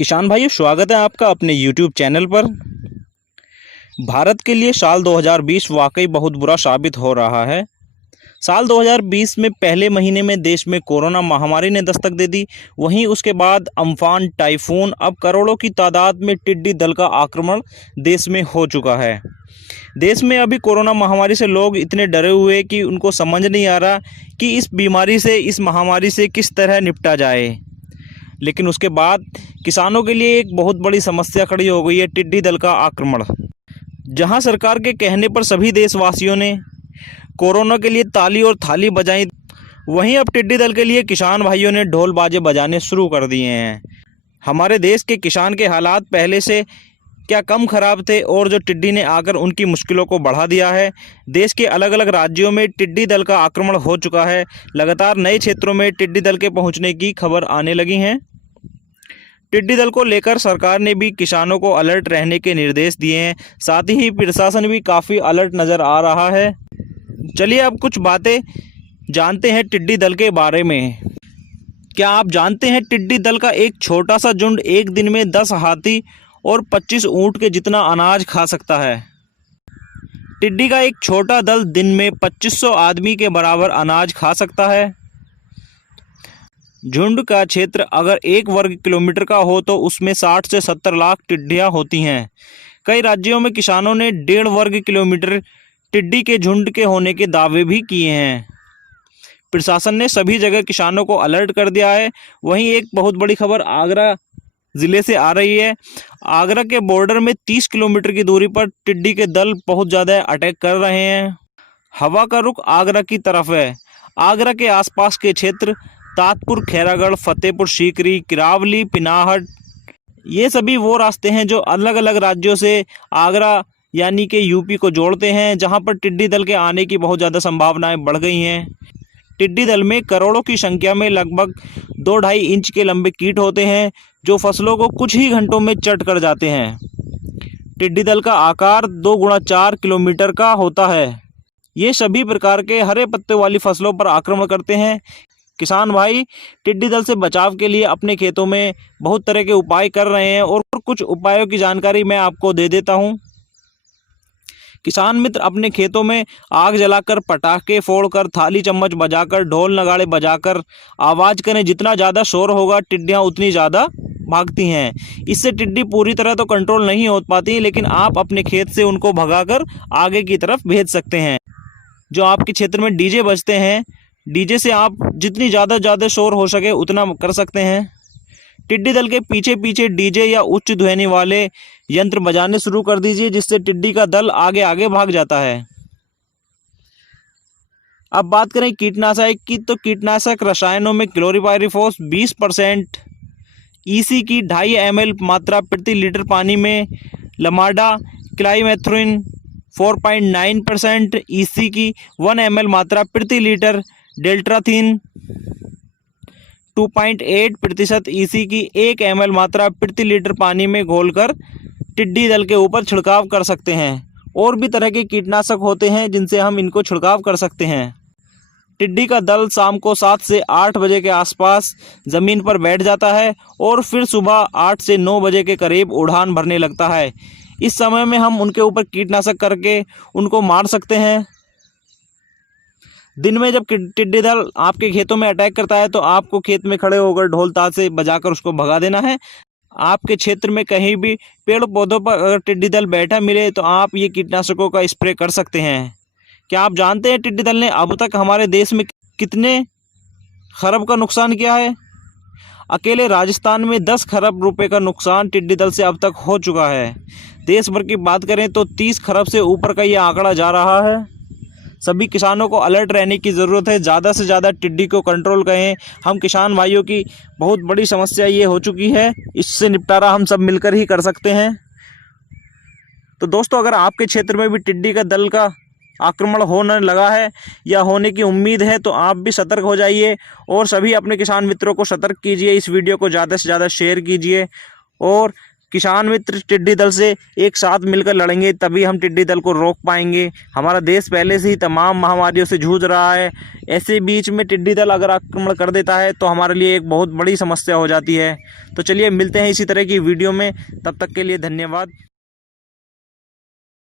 किसान भाइयों, स्वागत है आपका अपने YouTube चैनल पर। भारत के लिए साल 2020 वाकई बहुत बुरा साबित हो रहा है। साल 2020 में पहले महीने में देश में कोरोना महामारी ने दस्तक दे दी। वहीं उसके बाद अम्फान, टाइफून, अब करोड़ों की तादाद में टिड्डी दल का आक्रमण देश में हो चुका है। देश में अभी कोरोना महामारी से लोग इतने डरे हुए कि उनको समझ नहीं आ रहा कि इस बीमारी से, इस महामारी से किस तरह निपटा जाए। लेकिन उसके बाद किसानों के लिए एक बहुत बड़ी समस्या खड़ी हो गई है, टिड्डी दल का आक्रमण। जहां सरकार के कहने पर सभी देशवासियों ने कोरोना के लिए ताली और थाली बजाई, वहीं अब टिड्डी दल के लिए किसान भाइयों ने ढोल बाजे बजाने शुरू कर दिए हैं। हमारे देश के किसान के हालात पहले से क्या कम खराब थे, और जो टिड्डी ने आकर उनकी मुश्किलों को बढ़ा दिया है। देश के अलग अलग राज्यों में टिड्डी दल का आक्रमण हो चुका है। लगातार नए क्षेत्रों में टिड्डी दल के पहुंचने की खबर आने लगी हैं। टिड्डी दल को लेकर सरकार ने भी किसानों को अलर्ट रहने के निर्देश दिए हैं। साथ ही प्रशासन भी काफ़ी अलर्ट नज़र आ रहा है। चलिए अब कुछ बातें जानते हैं टिड्डी दल के बारे में। क्या आप जानते हैं टिड्डी दल का एक छोटा सा झुंड एक दिन में 10 हाथी और 25 ऊंट के जितना अनाज खा सकता है। टिड्डी का एक छोटा दल दिन में 2500 आदमी के बराबर अनाज खा सकता है। झुंड का क्षेत्र अगर 1 वर्ग किलोमीटर का हो तो उसमें 60 से 70 लाख टिड्डियाँ होती हैं। कई राज्यों में किसानों ने 1.5 वर्ग किलोमीटर टिड्डी के झुंड के होने के दावे भी किए हैं। प्रशासन ने सभी जगह किसानों को अलर्ट कर दिया है। वहीं एक बहुत बड़ी खबर आगरा ज़िले से आ रही है। आगरा के बॉर्डर में 30 किलोमीटर की दूरी पर टिड्डी के दल बहुत ज़्यादा अटैक कर रहे हैं। हवा का रुख आगरा की तरफ है। आगरा के आसपास के क्षेत्र ताजपुर, खैरागढ़, फतेहपुर सीकरी, किरावली, पिनाहट, ये सभी वो रास्ते हैं जो अलग अलग राज्यों से आगरा यानी कि यूपी को जोड़ते हैं, जहां पर टिड्डी दल के आने की बहुत ज़्यादा संभावनाएं बढ़ गई हैं। टिड्डी दल में करोड़ों की संख्या में लगभग 2-2.5 इंच के लंबे कीट होते हैं, जो फसलों को कुछ ही घंटों में चट कर जाते हैं। टिड्डी दल का आकार 2 × 4 किलोमीटर का होता है। ये सभी प्रकार के हरे पत्ते वाली फसलों पर आक्रमण करते हैं। किसान भाई टिड्डी दल से बचाव के लिए अपने खेतों में बहुत तरह के उपाय कर रहे हैं, और कुछ उपायों की जानकारी मैं आपको दे देता हूं। किसान मित्र अपने खेतों में आग जलाकर, पटाखे फोड़कर, थाली चम्मच बजाकर, ढोल नगाड़े बजाकर आवाज़ करें। जितना ज़्यादा शोर होगा टिड्डियाँ उतनी ज़्यादा भागती हैं। इससे टिड्डी पूरी तरह तो कंट्रोल नहीं हो पाती, लेकिन आप अपने खेत से उनको भगाकर आगे की तरफ भेज सकते हैं। जो आपके क्षेत्र में डीजे बजते हैं, डीजे से आप जितनी ज़्यादा शोर हो सके उतना कर सकते हैं। टिड्डी दल के पीछे पीछे डीजे या उच्च ध्वनि वाले यंत्र बजाने शुरू कर दीजिए, जिससे टिड्डी का दल आगे आगे भाग जाता है। अब बात करें कीटनाशक की, तो कीटनाशक रसायनों में क्लोरीपाइरीफॉस 20% ईसी की 2.5 ml मात्रा प्रति लीटर पानी में, लमाडा क्लाइमेथ्रिन 4.9% ईसी की 1 ml मात्रा प्रति लीटर, डेल्ट्राथीन 2.8% ईसी की 1 ml मात्रा प्रति लीटर पानी में घोलकर टिड्डी दल के ऊपर छिड़काव कर सकते हैं। और भी तरह के कीटनाशक होते हैं जिनसे हम इनको छिड़काव कर सकते हैं। टिड्डी का दल शाम को 7 से 8 बजे के आसपास ज़मीन पर बैठ जाता है और फिर सुबह 8 से 9 बजे के करीब उड़ान भरने लगता है। इस समय में हम उनके ऊपर कीटनाशक करके उनको मार सकते हैं। दिन में जब टिड्डी दल आपके खेतों में अटैक करता है, तो आपको खेत में खड़े होकर ढोल ताशे बजाकर उसको भगा देना है। आपके क्षेत्र में कहीं भी पेड़ पौधों पर अगर टिड्डी दल बैठा मिले, तो आप ये कीटनाशकों का स्प्रे कर सकते हैं। क्या आप जानते हैं टिड्डी दल ने अब तक हमारे देश में कितने खरब का नुकसान किया है? अकेले राजस्थान में 10 खरब रुपए का नुकसान टिड्डी दल से अब तक हो चुका है। देश भर की बात करें तो 30 खरब से ऊपर का ये आंकड़ा जा रहा है। सभी किसानों को अलर्ट रहने की ज़रूरत है। ज़्यादा से ज़्यादा टिड्डी को कंट्रोल करें। हम किसान भाइयों की बहुत बड़ी समस्या ये हो चुकी है, इससे निपटारा हम सब मिलकर ही कर सकते हैं। तो दोस्तों, अगर आपके क्षेत्र में भी टिड्डी का दल का आक्रमण होने लगा है या होने की उम्मीद है, तो आप भी सतर्क हो जाइए और सभी अपने किसान मित्रों को सतर्क कीजिए। इस वीडियो को ज़्यादा से ज़्यादा शेयर कीजिए और किसान मित्र टिड्डी दल से एक साथ मिलकर लड़ेंगे तभी हम टिड्डी दल को रोक पाएंगे। हमारा देश पहले से ही तमाम महामारियों से जूझ रहा है, ऐसे बीच में टिड्डी दल अगर आक्रमण कर देता है तो हमारे लिए एक बहुत बड़ी समस्या हो जाती है। तो चलिए मिलते हैं इसी तरह की वीडियो में, तब तक के लिए धन्यवाद।